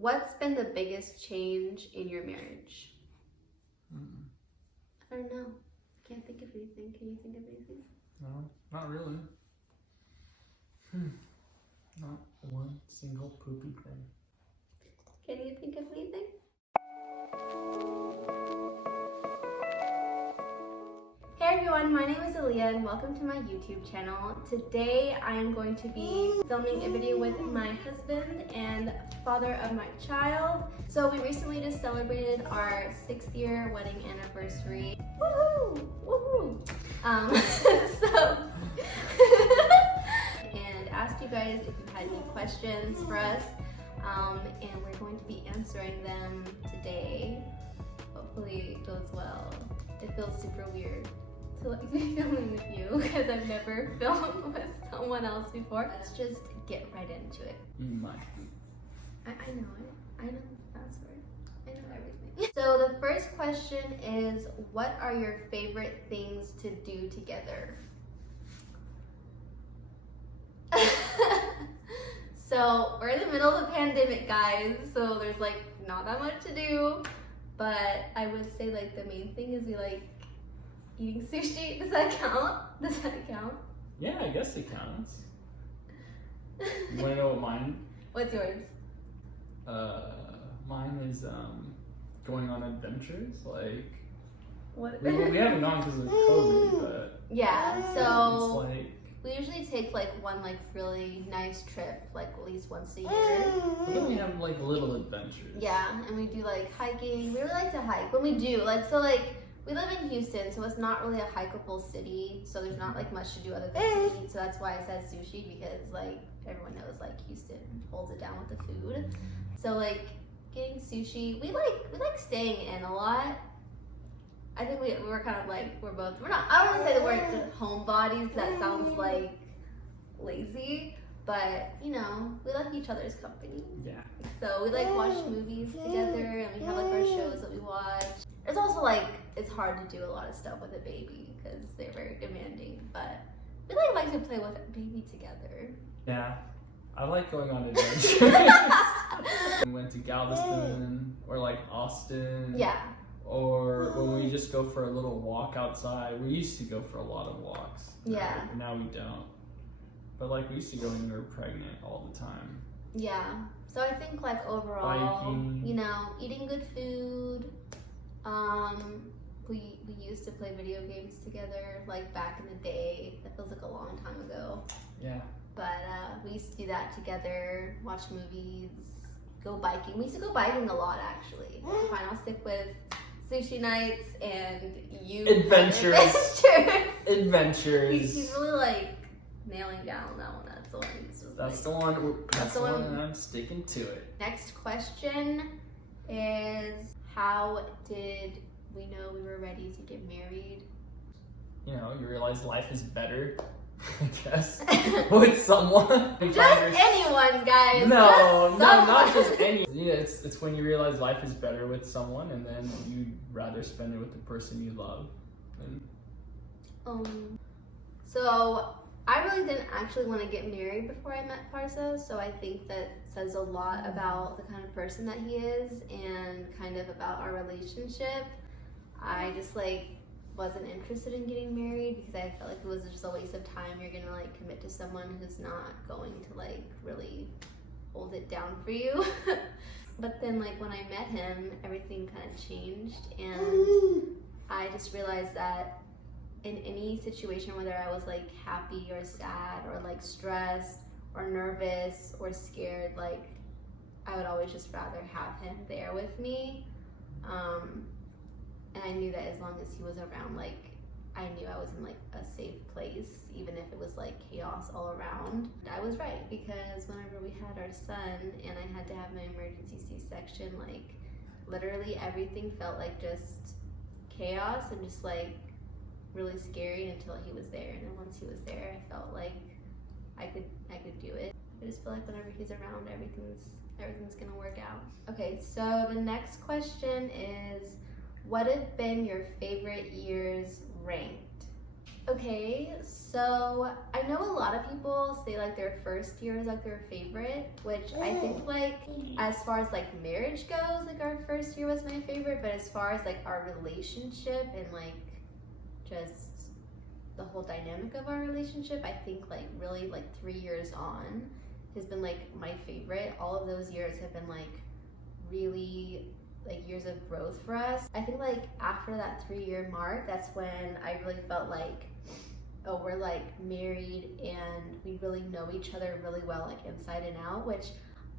What's been the biggest change in your marriage? I don't know. Can't think of anything. Can you think of anything? No, not really. Not one single poopy thing. Can you think of anything? Hey everyone, my name is Aaliyah and welcome to my YouTube channel. Today I'm going to be filming a video with my husband and father of my child. So we recently just celebrated our 6th year wedding anniversary. Woohoo! Woohoo! And asked you guys if you had any questions for us. And we're going to be answering them today. Hopefully it goes well. It feels super weird to like be filming with you because I've never filmed with someone else before. Let's just get right into it. My I know it. I know the password. I know everything. So the first question is, what are your favorite things to do together? So we're in the middle of the pandemic, guys, so there's like not that much to do, but I would say like the main thing is we like eating sushi. Does that count? Does that count? Yeah, I guess it counts. You wanna know what mine? What's yours? Mine is going on adventures. Like What? we haven't gone because of COVID, but Yeah, so it's like. we usually take like one like really nice trip like at least once a year. But then we have like little adventures. Yeah, and we do like hiking. We really like to hike when we do like, so like we live in Houston, so it's not really a hikeable city, so there's not like much to do other than to eat. So that's why I said sushi, because like everyone knows like Houston holds it down with the food. So like getting sushi, we like staying in a lot. I think we were kind of like, we're not, I don't want to say the word homebodies, that sounds like lazy, but you know, we like each other's company. Yeah. So we like watch movies together, and we have like our shows that we watch. It's also like, it's hard to do a lot of stuff with a baby because they're very demanding, but we like to play with a baby together. Yeah. I like going on adventures. We went to Galveston or like Austin. Yeah. Or when we just go for a little walk outside. We used to go for a lot of walks. Yeah. Now we don't. But like we used to go when we were pregnant all the time. Yeah. So I think like overall, Biking. you know, eating good food. We used to play video games together like back in the day. That feels like a long time ago. Yeah. But we used to do that together, watch movies, go biking. We used to go biking a lot actually. Fine, I'll stick with sushi nights and you. Adventures. Adventures. He's really like nailing down that one. That's the one. He's just That's like, the one. That's the the one, one. and I'm sticking to it. Next question is, how did we know we were ready to get married? You know, you realize life is better, I guess, with someone. Just anyone, guys. No, just not someone. just any. Yeah, it's when you realize life is better with someone, and then you'd rather spend it with the person you love. And So I really didn't actually want to get married before I met Parsa, so I think that says a lot about the kind of person that he is and kind of about our relationship. I just like wasn't interested in getting married because I felt like it was just a waste of time. You're gonna like commit to someone who's not going to like really hold it down for you. But then like when I met him, everything kind of changed, and I just realized that in any situation, whether I was like happy or sad or like stressed or nervous or scared, like I would always just rather have him there with me. And I knew that as long as he was around, like I knew I was in like a safe place, even if it was like chaos all around. I was right, because whenever we had our son and I had to have my emergency C-section, like literally everything felt like just chaos and just like really scary until he was there. And then once he was there, I felt like I could do it. I just feel like whenever he's around, everything's gonna work out. Okay, so the next question is, what have been your favorite years ranked? Okay, so I know a lot of people say like their first year is like their favorite, which I think like as far as like marriage goes, like our first year was my favorite, but as far as like our relationship and like just the whole dynamic of our relationship, I think like really like 3 years on has been like my favorite. All of those years have been like really like years of growth for us. I think like after that 3-year mark, that's when I really felt like, oh, we're like married and we really know each other really well, like inside and out, which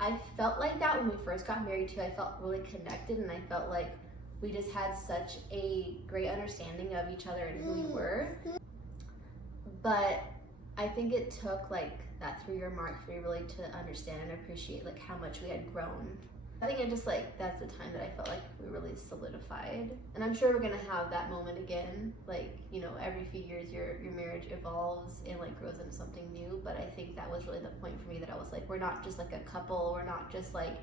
I felt like that when we first got married too. I felt really connected and I felt like we just had such a great understanding of each other and who we were. But I think it took like that 3-year mark for me really to understand and appreciate like how much we had grown. I think it just like that's the time that I felt like we really solidified, and I'm sure we're gonna have that moment again. Like, you know, every few years your marriage evolves and like grows into something new. But I think that was really the point for me, that I was like, we're not just like a couple, we're not just like,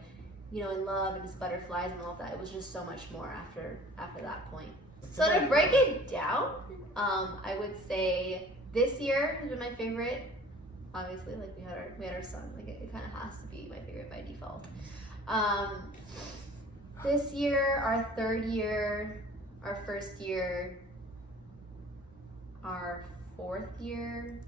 you know, in love and just butterflies and all of that. It was just so much more after that point. So to break it down, I would say this year has been my favorite. Obviously, like we had our son, like it kind of has to be my favorite by default. This year, our 3rd year, our 1st year, our 4th year,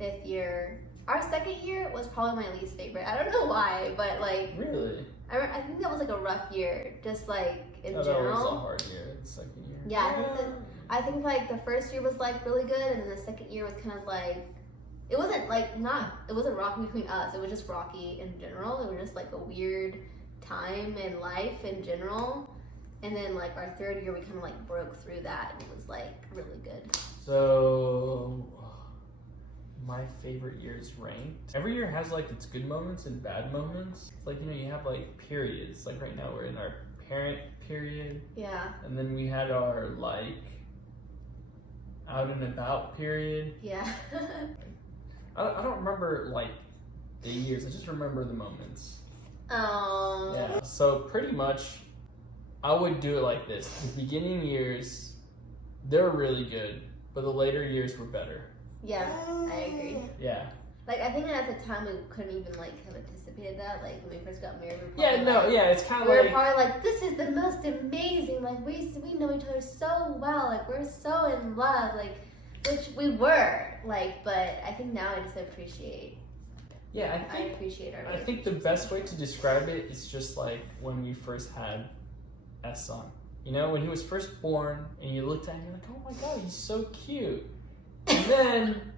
5th year. Our 2nd year was probably my least favorite. I don't know why, but like Really? I think that was like a rough year, just like in That general. was a hard year, the 2nd year. Yeah, I think like the 1st year was like really good, and then the 2nd year was kind of like, it wasn't rocky between us, it was just rocky in general. It was just like a weird time in life in general. And then like our 3rd year, we kind of like broke through that, and it was like really good. So, my favorite years ranked. Every year has like its good moments and bad moments. It's like, you know, you have like periods. Like right now we're in our parent period. Yeah. And then we had our like out and about period. Yeah. I don't remember like the years. I just remember the moments. Oh. Yeah. So pretty much, I would do it like this: the beginning years, they're really good, but the later years were better. Yeah, I agree. Yeah. Like I think at the time we couldn't even like have anticipated that. Like when we first got married, we were Yeah. probably, No. like, Yeah. It's kind of we were like. probably like, this is the most amazing. Like we know each other so well. Like we're so in love. Like, which we were. Like, but I think now I just appreciate. Yeah. I appreciate our. I think the best way to describe it is just like when we first had Esson. You know, when he was first born, and you looked at him, you're like, oh my god, he's so cute. And then,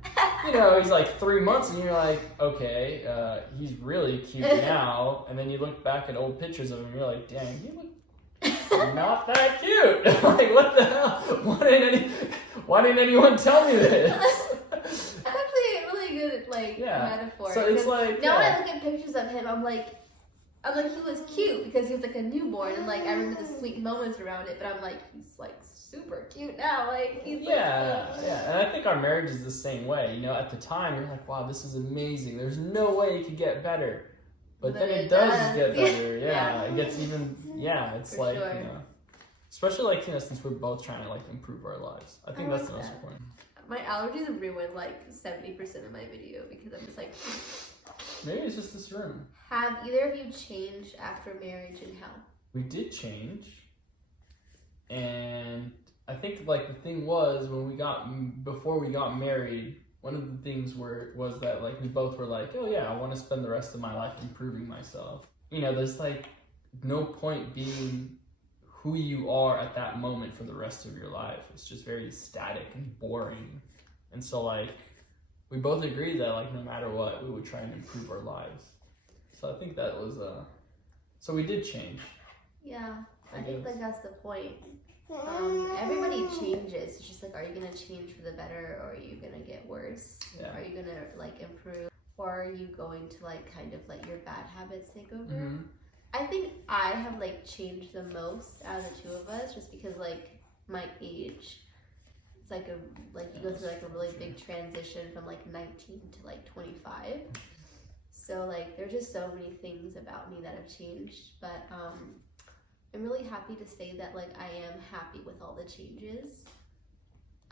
you know, he's like 3 months, and you're like, okay, he's really cute now. And then you look back at old pictures of him, and you're like, dang, you look not that cute. Like, what the hell? Why didn't anyone tell me this? That's actually a really good like metaphor. So it's like now when I look at pictures of him, I'm like he was cute because he was like a newborn, and like I remember the sweet moments around it. But I'm like, he's like super cute now. Like he's yeah. And I think our marriage is the same way. You know, at the time you're like, wow, this is amazing. There's no way it could get better. But then it does get better. Yeah. It gets even. Yeah, it's For like sure. you know, especially like, you know, since we're both trying to like improve our lives. I think that's the most important. My allergies have ruined like 70% of my video because I'm just like. Maybe it's just this room. Have either of you changed after marriage, and how? We did change, and I think like the thing was before we got married, one of the things was that like we both were like, oh yeah, I want to spend the rest of my life improving myself. You know, there's like no point being who you are at that moment for the rest of your life. It's just very static and boring. And so like we both agreed that like no matter what, we would try and improve our lives. So I think that was so we did change. Yeah, I think like that's the point. Everybody changes. It's just like, are you gonna change for the better, or are you gonna get worse? Yeah. Are you gonna like improve, or are you going to like kind of let your bad habits take over? Mm-hmm. I think I have like changed the most out of the two of us, just because like my age. It's like you go through like a really big transition from like 19 to like 25. So like there's just so many things about me that have changed, but I'm really happy to say that like I am happy with all the changes.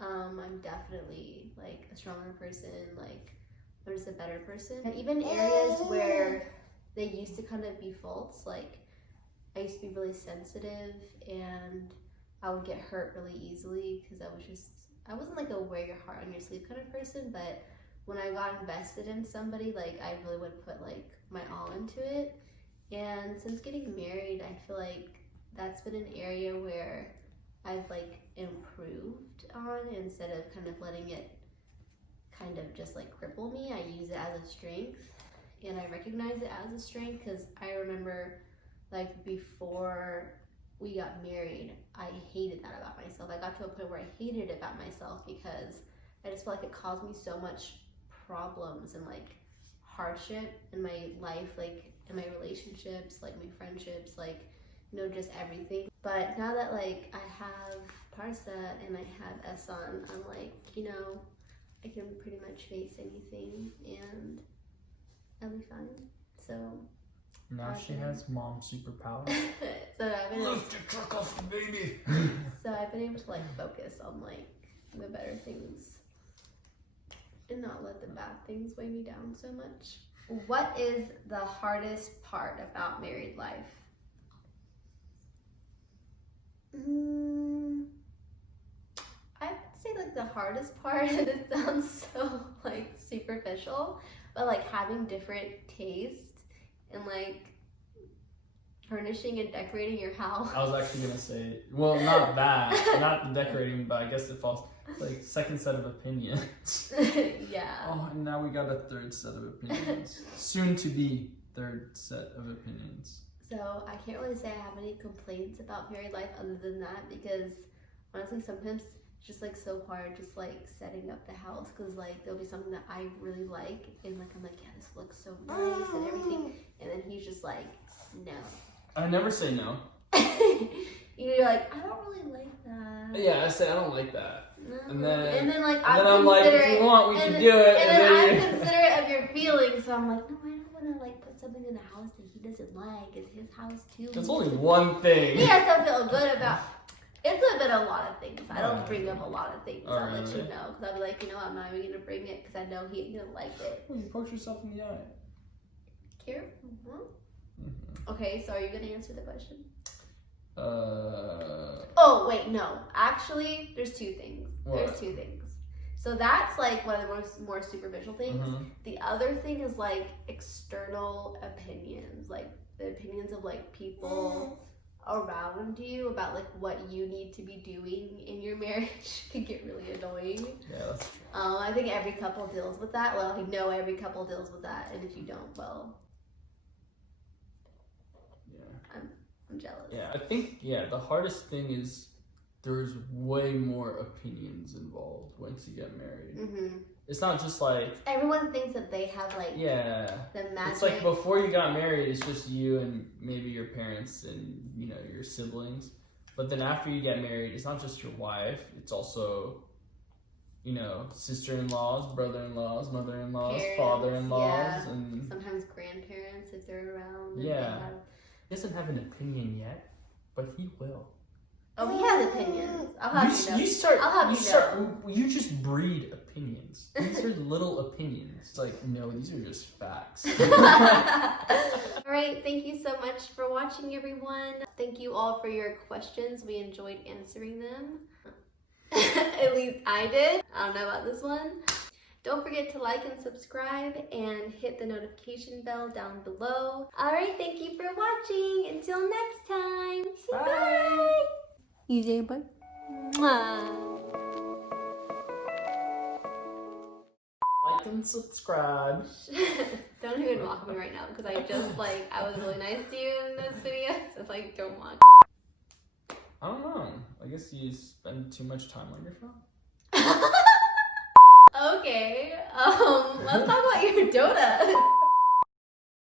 I'm definitely like a stronger person, like I'm just a better person. And even areas where they used to kind of be faults, like I used to be really sensitive and I would get hurt really easily because I wasn't like a wear your heart on your sleeve kind of person, but when I got invested in somebody, like I really would put like my all into it. And since getting married, I feel like that's been an area where I've like improved on instead of kind of letting it kind of just like cripple me. I use it as a strength and I recognize it as a strength because I remember like before we got married, I hated that about myself. I got to a point where I hated it about myself because I just felt like it caused me so much problems and like hardship in my life, like in my relationships, like my friendships, like just everything. But now that like I have Parsa and I have Esan, I'm like, I can pretty much face anything and I'll be fine. So now she has mom superpowers. so I've been Lift your truck off the baby. So I've been able to like focus on like the better things and not let the bad things weigh me down so much. What is the hardest part about married life? I would say like the hardest part, it sounds so like superficial, but like having different tastes and like furnishing and decorating your house. I was actually gonna say, well, not that, not the decorating, but I guess it falls like second set of opinions. Yeah. Oh, and now we got a third set of opinions. Soon to be third set of opinions. So I can't really say I have any complaints about married life other than that because honestly sometimes it's just like so hard just like setting up the house because like there'll be something that I really like and like I'm like, yeah, this looks so nice and everything, and then he's just like, no. I never say no. You're like, I don't really like that. Yeah, I say I don't like that. No. And then like I'm like, if you want, we can do it. And then I'm considerate of your feelings, so I'm like, no, I don't want to like put something in the house that he doesn't like. It's his house too. There's only one thing. He has to feel good about. It's been a lot of things. I don't bring up a lot of things. I'll let you know because I'll be like, I'm not even gonna bring it because I know he ain't gonna like it. Well, you poked yourself in the eye. Careful. Mm-hmm. Okay, so are you gonna answer the question? Oh wait, no. Actually, there's two things. What? There's two things. So that's like one of the more superficial things. Mm-hmm. The other thing is like external opinions, like the opinions of like people around you about like what you need to be doing in your marriage can get really annoying. Yeah, that's true. I think every couple deals with that. Well, I know every couple deals with that, and if you don't, well, yeah, I'm jealous. Yeah, I think the hardest thing is there's way more opinions involved once you get married. Mm-hmm. It's not just like everyone thinks that they have like the magic. It's like before you got married, it's just you and maybe your parents and your siblings. But then after you get married, it's not just your wife. It's also sister-in-laws, brother-in-laws, mother-in-laws, parents, father-in-laws, and sometimes grandparents if they're around. Yeah, he doesn't have an opinion yet, but he will. Oh, he has opinions. I'll have You just breed opinions. These are little opinions. It's like, no, these are just facts. All right, thank you so much for watching, everyone. Thank you all for your questions. We enjoyed answering them. At least I did. I don't know about this one. Don't forget to like and subscribe and hit the notification bell down below. All right, thank you for watching. Until next time. Say bye. You say bye. Like and subscribe. Don't even mock me right now because I was really nice to you in this video. So don't mock. I don't know. I guess you spend too much time on your phone. Okay. Let's talk about your donut.